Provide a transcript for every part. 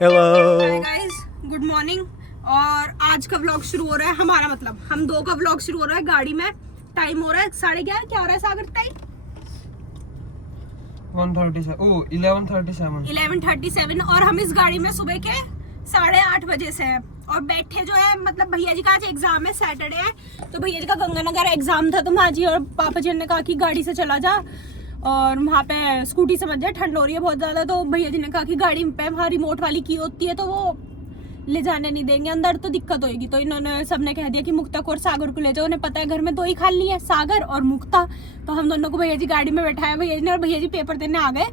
Hello guys, good morning. और आज का व्लॉग शुरू हो रहा है हमारा, मतलब हम दो का व्लॉग शुरू हो रहा है गाड़ी में। टाइम हो रहा है 11:30। क्या हो रहा है सागर टाइम? 11:37 और हम इस गाड़ी में सुबह के 8:30 बजे से हैं। और बैठे जो है, मतलब भैया जी का आज एग्जाम है, सैटरडे है, तो भैया जी का गंगानगर एग्जाम था, तो माँ जी और पापा जी ने कहा कि गाड़ी से चला जा और वहाँ पे स्कूटी समझ जाए, ठंड हो रही है बहुत ज्यादा। तो भैया जी ने कहा कि गाड़ी पे वहाँ रिमोट वाली की होती है तो वो ले जाने नहीं देंगे, अंदर तो दिक्कत होगी। तो इन्होंने सबने कह दिया कि मुक्ता को और सागर को ले जाओ, उन्हें पता है घर में दो ही खाली है, सागर और मुक्ता। तो हम दोनों को भैया जी गाड़ी में बैठाया भैया जी ने, और भैया जी पेपर देने आ गए।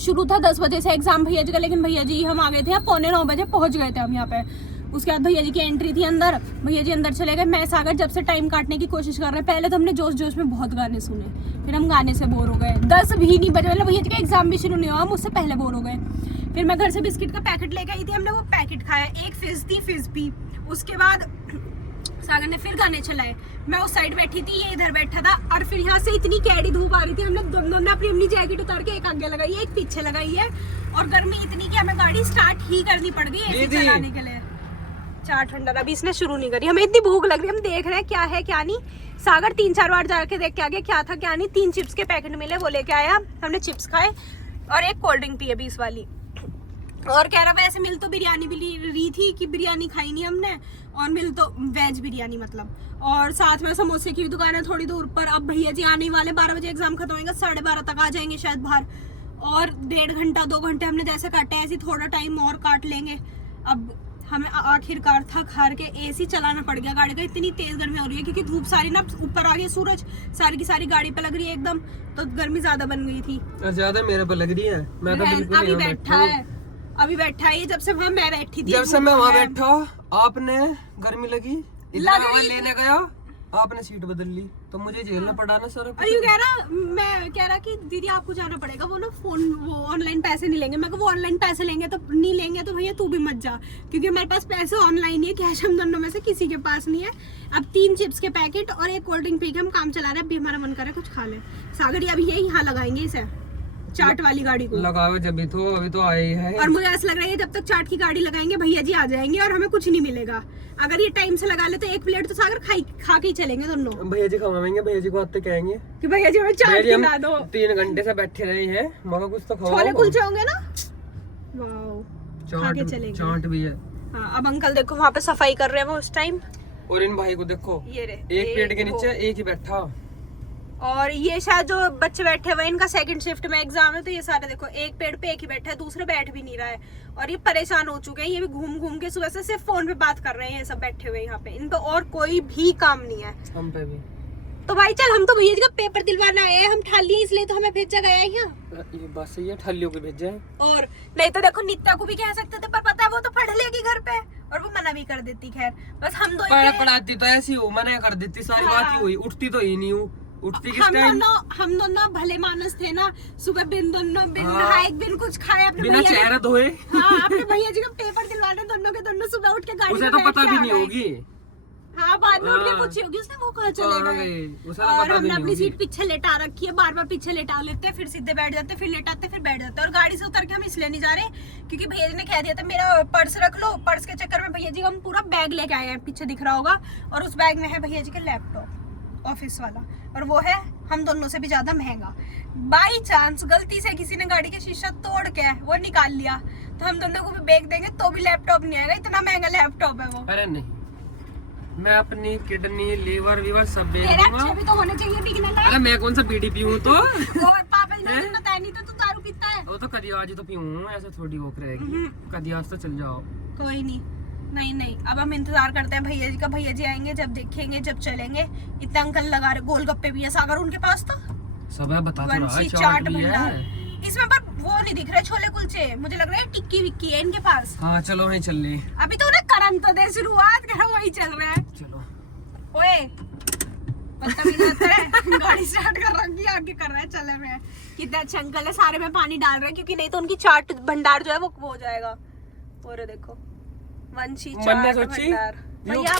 शुरू था 10 बजे से एग्जाम भैया जी का, लेकिन भैया जी हम आ गए थे, 8:45 बजे पहुंच गए थे हम यहाँ पे। उसके बाद भैया जी की एंट्री थी अंदर, भैया जी अंदर चले गए। मैं सागर जब से टाइम काटने की कोशिश कर रहे हैं। पहले तो हमने जोश जोश में बहुत गाने सुने, फिर हम गाने से बोर हो गए। 10 भी नहीं बजे, मतलब भैया जी का एग्जाम भी शुरू नहीं हुआ, हम उससे पहले बोर हो गए। फिर मैं घर से बिस्किट का पैकेट लेके आई थी, हमने वो पैकेट खाया, एक फिज थी, फिज पी। उसके बाद सागर ने फिर गाने चलाए, मैं उस साइड बैठी थी, ये इधर बैठा था। और फिर यहाँ से इतनी कैडी धूप आ रही थी, हमने दोनों ने अपनी जैकेट उतार के एक आगे लगाई है, एक पीछे लगाई है। और गर्मी इतनी कि हमें गाड़ी स्टार्ट ही करनी पड़ गई ऐसे चलाने के लिए। चार ठंडा अभी इसने शुरू नहीं करी। हमें इतनी भूख लग रही है, हम देख रहे हैं क्या है क्या नहीं। सागर 3-4 बार जाके देख के आ गया क्या था क्या नहीं। 3 चिप्स के पैकेट मिले, वो लेके आया, हमने चिप्स खाए और एक कोल्ड ड्रिंक पी है 20 वाली। और कह रहा वैसे मिल तो बिरयानी भी रही थी कि बिरयानी खाई नहीं हमने, और मिल तो वेज बिरयानी मतलब। और साथ में समोसे की भी दुकान है थोड़ी दूर पर। अब भैया जी आने वाले, 12 बजे एग्जाम खत्म होगा, 12:30 तक आ जाएंगे शायद बाहर। और 1.5 घंटा 2 घंटे हमने जैसे काटे ऐसे थोड़ा टाइम और काट लेंगे। अब हमें आखिरकार थक हार के एसी चलाना पड़ गया गाड़ी का। इतनी तेज गर्मी हो रही है क्योंकि धूप सारी ना ऊपर आ गई, सूरज सारी की सारी गाड़ी पे लग रही है एकदम, तो गर्मी ज्यादा बन गई थी। ज्यादा मेरे पे लग रही है। मैं तो बिल्कुल अभी बैठा है, अभी बैठा है। जब से वहाँ मैं बैठी थी, जब से मैं वहाँ बैठा आपने गर्मी लगी लेने गया, आपने सीट बदल ली, तो मुझे झेलना पड़ा ना सारा कुछ। मैं कह रहा कि दीदी आपको जाना पड़ेगा, वो ना फोन वो ऑनलाइन पैसे नहीं लेंगे। मैं वो ऑनलाइन पैसे लेंगे तो नहीं लेंगे तो भैया तू भी मत जा, क्योंकि हमारे पास पैसे ऑनलाइन ही है, कैश हम दोनों में से किसी के पास नहीं है। अब 3 चिप्स के पैकेट और एक कोल्ड ड्रिंक पी के हम काम चला रहे हैं। अभी हमारा मन कर रहा है कुछ खा ले। सागर अभी यही यहाँ लगाएंगे इसे, चाट वाली गाड़ी को लगाओ जब तो अभी तो आए है। और मुझे ऐसा लग रहा है जब तक चाट की गाड़ी लगाएंगे भैया जी आ जाएंगे और हमें कुछ नहीं मिलेगा। अगर ये टाइम से लगा ले तो एक प्लेट तो सागर खा के ही चलेंगे दोनों। भैया जी खवाएंगे, भैया जी को आते कहेंगे कि भैया जी हमें चाट खिला दो। 3 घंटे से बैठे रहे हैं, मगर कुछ तो खवाओ। छोले कुलचे होंगे ना, वाओ, खा के चलेंगे। चाट भी है। हाँ, अब अंकल देखो वहाँ पे सफाई कर रहे हैं वो उस टाइम। और इन भाई को देखो, ये एक पेड़ के नीचे एक ही बैठा। और ये शायद जो बच्चे बैठे हुए इनका सेकंड शिफ्ट में एग्जाम है, तो ये सारे देखो एक पेड़ पे एक ही बैठा है, दूसरे बैठ भी नहीं रहा है। और ये परेशान हो चुके हैं, ये भी घूम घूम के सुबह से सिर्फ फोन पे बात कर रहे हैं। ये सब बैठे हुए यहाँ पे, इन पे और कोई भी काम नहीं है। हम पे भी तो भाई चल, हम तो भैया जी का पेपर दिलवाना आए हैं, हम ठाली है इसलिए तो हमें भेजा गया है यहाँ। ये बस ये ठल्लियों को भेजा है। और नहीं तो देखो नित्या को भी कह सकते थे, पर पता है वो तो पढ़ लेगी घर पे, और वो मना भी कर देती। खैर बस हम दो पढ़ाती तो ऐसी हूँ, मना कर देती, सारी बात ही हुई। उठती तो ही नहीं हूँ, उठती किस टाइम? हम दोनों भले मानस थे ना, सुबह बिन नहाए बिन कुछ खाए अपने बिना चेहरा धोए। हाँ, अपने भैया जी का पेपर दिलवाने दोनों के दोनों सुबह उठ के गाड़ी उसे तो पता भी नहीं होगी। हाँ, बाद में उठ के पूछी होगी उसने वो कहाँ चले गए। और हमने अपनी सीट पीछे लेटा रखी है, बार बार पीछे लेटा लेते हैं, फिर सीधे बैठ जाते, फिर लेटाते, फिर बैठ जाते। और गाड़ी से उतर के हम इसलिए नहीं जा रहे क्योंकि भैया जी ने कह दिया था मेरा पर्स रख लो। पर्स के चक्कर में भैया जी हम पूरा बैग लेके आए हैं, पीछे दिख रहा होगा, और उस बैग में है भैया जी का लैपटॉप ऑफिस वाला, और वो है हम दोनों से भी ज्यादा महंगा। बाई चांस गलती से किसी ने गाड़ी का शीशा तोड़ के वो निकाल लिया तो हम दोनों को भी बैग देंगे तो भी लैपटॉप नहीं आएगा, इतना महंगा लैपटॉप है वो। अरे नहीं, मैं अपनी किडनी लीवर वीवर सब बेच तेरे दूंगा। अच्छे भी तो होने चाहिए बिकने का। अरे मैं कौन सा बीड़ी पीऊं तो? और पापा ने तो बताया नहीं, तो तू दारू पीता है। वो तो कदी आज तो पीऊं, ऐसे थोड़ी वोक रहेगी। कदी आज तो चल जाओ। कोई नहीं, नहीं अब हम इंतजार करते हैं भैया जी का। भैया जी आएंगे जब देखेंगे, जब चलेंगे। इतने अंकल लगा रहे, गोलगप्पे भी है सागर उनके पास तो सब है, बता तो रहा है, चाट भी है इसमें, पर वो नहीं दिख रहे छोले कुलचे। मुझे लग रहा है टिक्की विक्की है इनके पास। हाँ चलो वहीं चल ले। अभी तो उन्हें करन तो दे, शुरुआत कर, वही चल रहा है। चलो ओए गाड़ी स्टार्ट कर रखी है, आगे कर रहा है, चले में कितना अच्छा अंकल है, सारे में पानी डाल रहे हैं क्योंकि नहीं तो उनकी चाट भंडार जो है वो हो जाएगा। और देखो वंशी चाट भंडार। भैया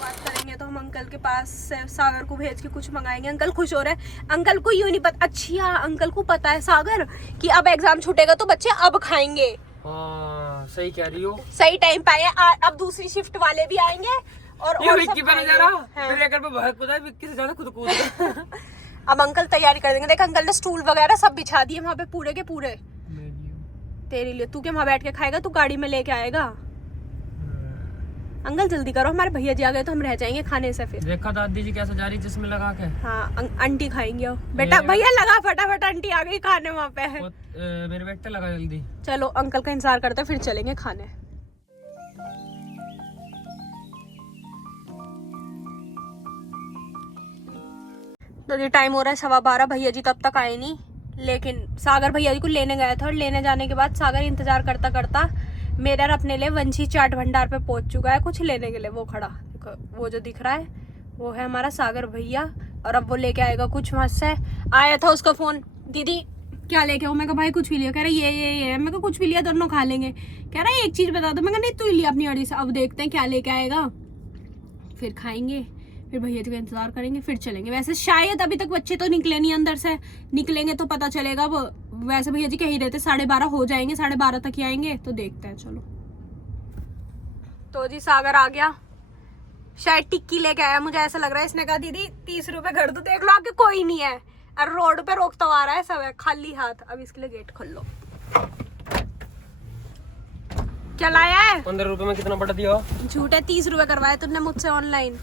बात करेंगे तो हम अंकल के पास से सागर को भेज के कुछ मंगाएंगे। अंकल खुश हो रहे हैं, अंकल को यूं नहीं पता। अच्छा, अंकल को पता है सागर कि अब एग्जाम छूटेगा तो बच्चे अब खाएंगे। हाँ हाँ सही कह रही हो। सही टाइम पे आए। अब दूसरी शिफ्ट वाले भी आएंगे और विक्की पे नहीं जा रहा, मेरे घर पे बहुत खुदा है, विक्की से ज्यादा खुद कूद रहा। अब अंकल तैयारी कर देंगे। देख अंकल ने स्टूल वगैरह सब बिछा दिए वहाँ पे पूरे के पूरे तेरे लिए। तू क्या वहाँ बैठ के खाएगा, तू गाड़ी में लेके आएगा। अंकल जल्दी करो, हमारे भैया जी आ गए तो हम रह जाएंगे खाने से। फिर देखा दादी जी कैसे जा रही जिसमें लगा के। हाँ आंटी खाएंगे। बेटा भैया लगा फटाफट, आंटी आ गई खाने वहाँ पे है। मेरे बेटे लगा जल्दी। चलो अंकल का इंतजार करते फिर चलेंगे खाने। तो ये टाइम हो रहा है 12:15, भैया जी तब तक आए नहीं। लेकिन सागर भैया जी को लेने गया था और लेने जाने के बाद सागर इंतजार करता करता मेरा अपने लिए वंशी चाट भंडार पे पहुंच चुका है कुछ लेने के लिए। वो खड़ा, वो जो दिख रहा है वो है हमारा सागर भैया, और अब वो लेके आएगा कुछ। वहां से आया था उसका फोन, दीदी क्या लेके आओ? मैं कहा भाई कुछ भी लिया। कह रहा ये मैं कहा कुछ भी लिया, दोनों खा लेंगे। कह रहा एक चीज बता दो। मैं कहा नहीं तू ही लिया अपनी अड़ी से। अब देखते हैं क्या लेके आएगा, फिर खाएंगे, फिर भैया जी का इंतजार करेंगे, फिर चलेंगे। वैसे शायद अभी तक बच्चे तो निकले नहीं अंदर से, निकलेंगे तो पता चलेगा। वो वैसे भैया जी कह ही रहे थे 12:30 हो जाएंगे, 12:30 तक ही आएंगे, तो देखते हैं। चलो तो जी सागर आ गया, शायद टिक्की लेके आया, मुझे ऐसा लग रहा है। इसने कहा दीदी 30 रुपए घर दो। देख लो आगे कोई नहीं है और रोड पे रोकता आ रहा है, सब है खाली हाथ। अब इसके लिए गेट खोल लो। क्या लाया है? 15 रुपए में कितना बड़ा दिया? झूठे 30 रुपए करवाए तुमने मुझसे ऑनलाइन।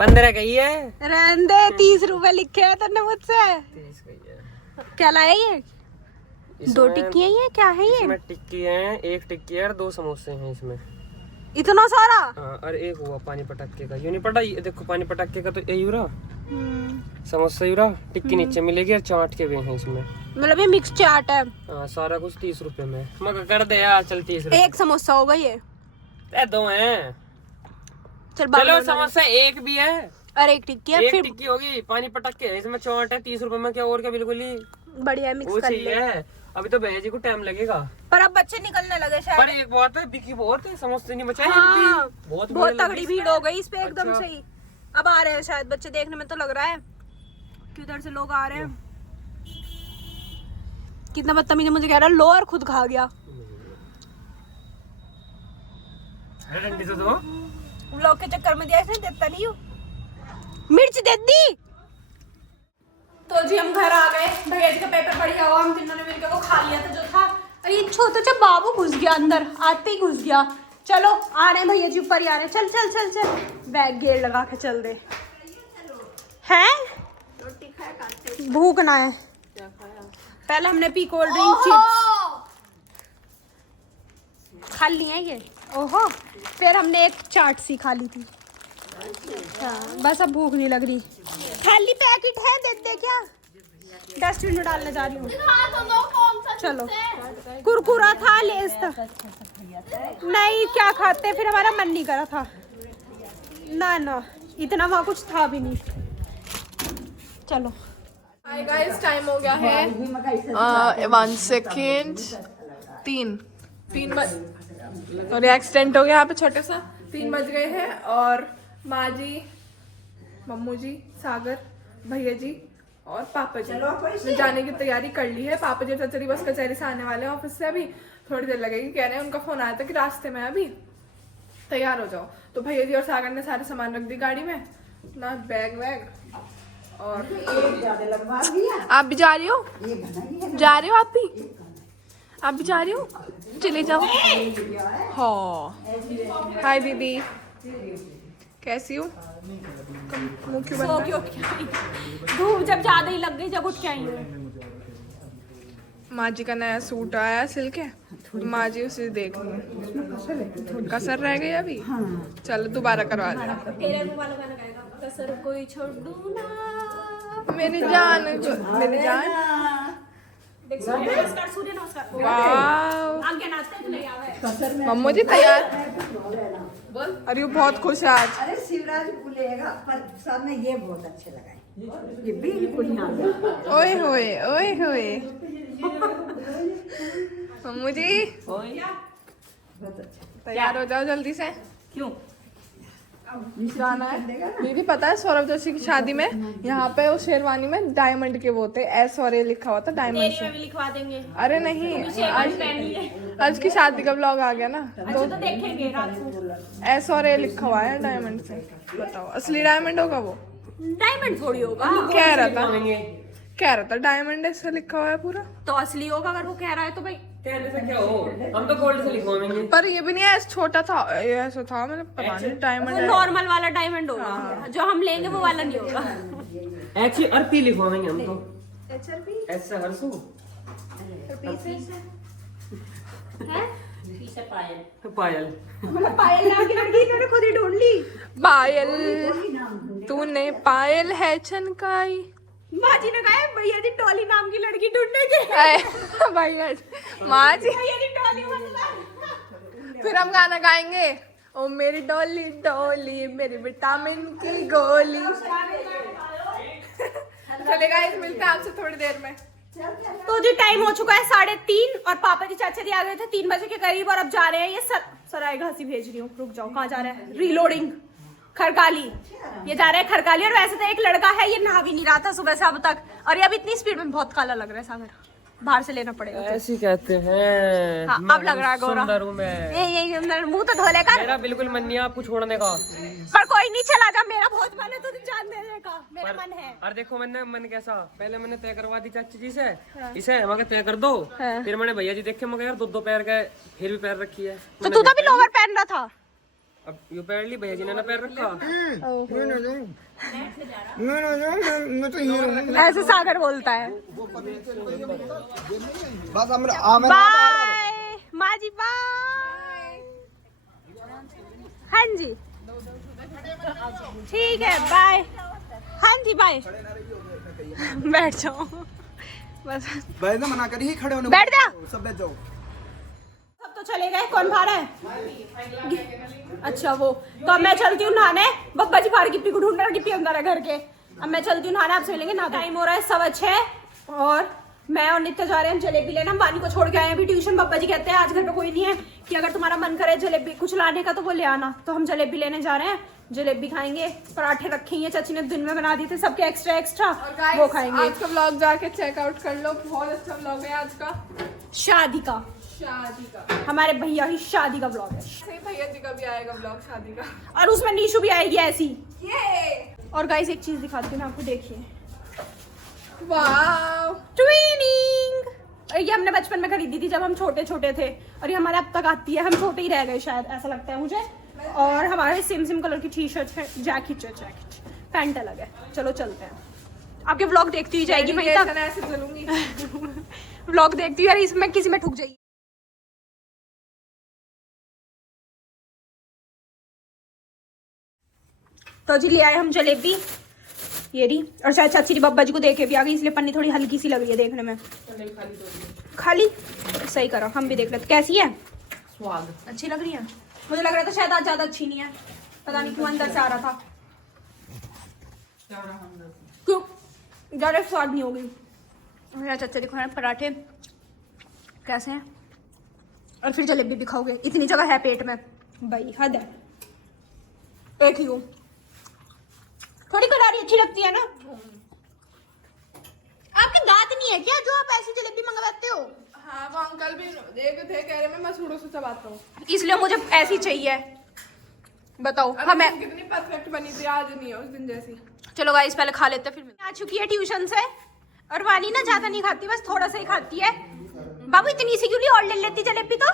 15 कही है, रहने दे। 30 रुपए लिखे हैं तुमने मुझसे। 30 कही है। क्या लाया ये? 2 टिक्की है ये, क्या है ये? इसमें टिक्की है, 1 टिक्की है और 2 समोसे हैं इसमें। इतना सारा? हाँ, और एक हुआ पानी पटाखे का। यूं नहीं पटा, ये देखो पानी पटाखे का तो ये यूरा, समोसा यूरा, टिक्की नीचे मिलेगी और चाट के भी हैं इसमें। मतलब ये मिक्स चाट है। हाँ सारा कुछ 30 रुपए में। मगर कर दे यार, चल 30 रुपए। एक समोसा होगा ये? 2 हैं। चलो चलो समोसा 1 भी है और 1 टिक्की है। 1 फिर टिक्की होगी, पानी पटाखे है इसमें, चाट है 30 रुपए में। क्या और क्या, बिल्कुल ही बढ़िया मिक्स वो कर चाहिए ले। है। अभी तो भैया जी को टाइम लगेगा, पर अब बच्चे निकलने लगे शायद। पर एक बात है, बिकी बहुत है, समोसे नहीं बचाए। हाँ, बहुत बहुत तगड़ी भीड़ हो गई इस पे एकदम अच्छा। से ही। अब आ रहे हैं शायद बच्चे, देखने में तो लग रहा है कि उधर से लोग आ रहे हैं। कितना बदतमीज है, मुझे कह रहा है लो और खुद खा गया। डंडी से दो, व्लॉग के चक्कर में दिया इसने, देता नहीं हूँ। मिर्च दे दी। तो जी हम घर आ गए, भैया जी का पेपर बढ़िया हुआ, हम तीनों ने मिलकर वो खा लिया था जो था। और ये छोटा सा बाबू घुस गया अंदर, आते ही घुस गया। चलो आ रहे हैं भैया जी, ऊपर ही आ रहे हैं। चल चल चल चल, बैग गेयर लगा के चल दे। हैं भूख ना है। पहले हमने पी कोल्ड ड्रिंक, चिप्स खा ली है ये। ओहो, फिर हमने एक चाट सी खा ली थी। हाँ बस अब भूख नहीं लग रही। खाली पैकेट है, दे क्या? डस्टबिन में डालने जा रही हूँ। चलो कुरकुरा था, लेस था। नहीं क्या खाते, फिर हमारा मन नहीं करा था ना ना, इतना वहाँ कुछ था भी नहीं। चलो हाय गाइस, टाइम हो गया है 1 सेकेंड 3 बज, और एक्सीडेंट हो गया यहाँ पे छोटे सा। 3 बज गए हैं और माँ जी, मम्मू जी, सागर, भैया जी और पापा जी ने जाने की तैयारी कर ली है। पापा जी चचरी बस कचहरी से आने वाले हैं ऑफिस से, अभी थोड़ी देर लगेगी। कह रहे हैं, उनका फोन आया था कि रास्ते में अभी तैयार हो जाओ। तो भैया जी और सागर ने सारे सामान रख दी गाड़ी में ना, बैग वैग। और आप भी जा रही हो? जा रहे हो आप भी? आप भी जा रही हो? चले जाओ। हाँ हाय दीदी, कैसी हो? मुँह क्यों बंद है? धूप जब ज्यादा ही लग गई, जब उठ के आई हूँ। माँ जी का नया सूट आया सिल के, माँ जी उसे देख रही है। कसर रह गई अभी। चलो दोबारा करवा देना। तेरे मुंह वाला गाना गाएगा, कसर कोई छोड़ दूँ ना मेरी जान, मेरी जान। सूर्य नमस्कार, सूर्य नमस्कार। वाह, आगे नाचते हैं, नहीं आवे। मम्मू जी तैयार? अरे वो बहुत खुश है आज। अरे शिवराज भूलेगा, पर सब ने ये बहुत अच्छे लगाए, ये बिल्कुल यहाँ। ओए होए ओए होए, मम्मू जी बहुत अच्छा। तैयार हो जाओ जल्दी से। क्यों? गाना है दीदी, पता है सौरभ जोशी की शादी में यहाँ पे उस शेरवानी में डायमंड के वो थे, एस और ए लिखा हुआ था डायमंड से। भी लिखवा देंगे। अरे नहीं, आज की शादी का ब्लॉग आ गया ना, तो देखेंगे रात को। एस और ए लिखा हुआ है डायमंड से। बताओ असली डायमंड होगा वो? डायमंड थोड़ी होगा। कह रहा था डायमंड ऐसा लिखा हुआ है पूरा, तो असली होगा अगर वो कह रहा है तो भाई। कहने से क्या हो, हम तो गोल्ड से लिखवाएंगे। पर ये भी नहीं है, छोटा था, ये ऐसा था, मतलब पता नहीं डायमंड है। नॉर्मल वाला डायमंड होगा, जो हम लेंगे वो वाला नहीं होगा। एच आर लिखवाएंगे हम तो। एच से हर्षू, पायल। पायल नाम की लड़की इन्होंने खुद ही ढूंढ ली। पायल तूने पायल है छनकाई। माँ जी ने कहा है भैया जी टोली नाम की लड़की ढूंढने के। भैया माँ जी, भैया जी टोली मतलब। फिर हम गाना गाएंगे, ओ मेरी डोली डोली मेरी विटामिन की गोली। चलेगा, इस मिलते हैं आपसे थोड़ी देर में। तो जी टाइम हो चुका है 3:30 और पापा जी चाचा जी आ गए थे 3 बजे के करीब और अब जा रहे हैं ये सराय घासी भेज रही हूँ। रुक जाओ, कहाँ जा रहे हैं? रीलोडिंग खरकाली। ये जा रहे हैं खरकाली। और वैसे तो एक लड़का है, ये नहा भी नहीं रहा था सुबह से अब तक, और ये अब इतनी स्पीड में बहुत काला लग रहा है। सागर बाहर से लेना पड़ेगा। ऐसी कहते हैं। हाँ, अब लग रहा है गोरा। सुंदर हूं मैं। ये मुंह तो धो लेकर। मेरा बिल्कुल मन नहीं है आपको छोड़ने का। पर कोई नहीं, चला जा, मेरा बहुत मन है तुझे जान देने का। मेरा मन है। और देखो मैंने मन कैसा, पहले मैंने तय करवा दी चाची जी से, इसे मगर तय कर दो। फिर मैंने भैया जी देखे, मगर यार दो पैर का फिर भी पैर रखी है। तो तू तो भी लोवर पहन रहा था। अब यू पैर ली, भैया जी ने ना पैर रखा। ऐसे सागर बोलता है। बाय माँ जी, बाय। हाँ जी ठीक है, बाय। हाँ जी बाय। बैठ जाओ बस, बैठ ना, मना करी ही खड़े होने। बैठ जा, सब बैठ जाओ। सब तो चले गए, कौन बाहर है? अच्छा वो तो अब मैं चलती हूँ नहाने। बब्बा जी बाहर गिप्पी को ढूंढ रहा, गिप्पी अंदर है घर के। अब मैं चलती हूँ नहाने, आपसे मिलेंगे ना। टाइम हो रहा है 6:15 और मैं और नित्य जा रहे हैं जलेबी लेना। वानी को छोड़ के आए अभी ट्यूशन। बब्बा जी कहते हैं आज घर पे कोई नहीं है, कि अगर तुम्हारा मन करे जलेबी कुछ लाने का तो वो ले आना। तो हम जलेबी लेने जा रहे हैं, जलेबी खाएंगे। पराठे रखे हैं, चाची ने दिन में बना दिए थे सबके एक्स्ट्रा, वो खाएंगे। आज का व्लॉग जाके चेकआउट कर लो, बहुत अच्छा व्लॉग है आज का। शादी का हमारे भैया की शादी का व्लॉग है। सही, भैया जी का भी आएगा व्लॉग शादी का, और उसमें नीशू भी आएगी ऐसी। और गाइस एक चीज दिखाती हूँ आपको, देखिए। वाव, ट्विनिंग। ये हमने बचपन में खरीदी थी जब हम छोटे छोटे थे, और ये हमारे अब तक आती है। हम छोटे ही रह गए शायद, ऐसा लगता है मुझे। और हमारे सेम कलर की टी शर्ट है, जैकेट पैंट अलग है। चलो चलते हैं। आपके व्लॉग देखती हुई जाएगी वहीं तक। ऐसे चलूंगी। व्लॉग देखती हुई, यार इसमें किसी में ठुक जाएगी। तो जी ले आए हम जलेबी, ये रही। और शायद चाची बब्बा जी को देखे भी आ गई, इसलिए पन्नी थोड़ी हल्की सी लग रही है देखने में। खाली सही करो, हम भी देख लेते कैसी है। स्वाद अच्छी लग रही है। मुझे लग रहा था शायद आज ज्यादा अच्छी नहीं है, पता नहीं क्यों अंदर से आ रहा था। क्यों ज्यादा स्वाद नहीं होगी। मेरा चाचा दिखा रहे हैं पराठे कैसे हैं, और फिर जलेबी भी खाओगे। इतनी जगह है पेट में, भाई हद है। एक ही हूँ, थोड़ी करारी अच्छी लगती है ना। आपके दांत नहीं है क्या जो आप ऐसी जलेबी मंगवाते हो? हाँ, वो अंकल भी देख थे, कह रहे मैं मसूड़ों से चबाता हूँ, इसलिए मुझे ऐसी चाहिए। बताओ हमें कितनी परफेक्ट बनी थी, आज नहीं है उस दिन जैसी। चलो गाइस पहले खा लेते हैं फिर। आ चुकी है ट्यूशन से, और वानी ना ज्यादा नहीं खाती, बस थोड़ा सा ही खाती है। बाबू इतनी सी क्यों ली, और ले लेती जलेबी तो।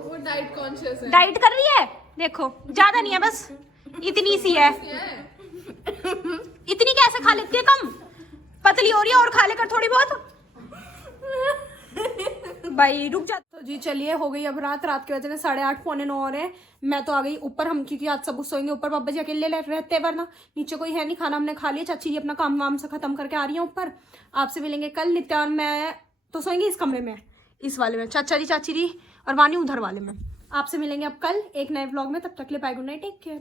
वो डाइट कॉन्शियस है, डाइट कर रही है। देखो ज्यादा नहीं है, बस इतनी सी है। इतनी कैसे खा लेती है, कम पतली हो रही है, और खा लेकर थोड़ी बहुत। भाई रुक जा। तो जी चलिए, हो गई अब रात के बजे 8:30 पौने 9 हो रहे हैं। मैं तो आ गई ऊपर, हम क्योंकि आज सब सोएंगे ऊपर, पापा जी अकेले रहते हैं, वरना नीचे कोई है नहीं। खाना हमने खा लिया, चाची जी अपना काम वाम से खत्म करके आ रही है ऊपर। आपसे मिलेंगे कल। नित्या और मैं तो सोएंगे इस कमरे में, इस वाले में। चाची जी और वानी उधर वाले में। आपसे मिलेंगे अब कल एक नए व्लॉग में। तब तक के लिए bye, good night, take care.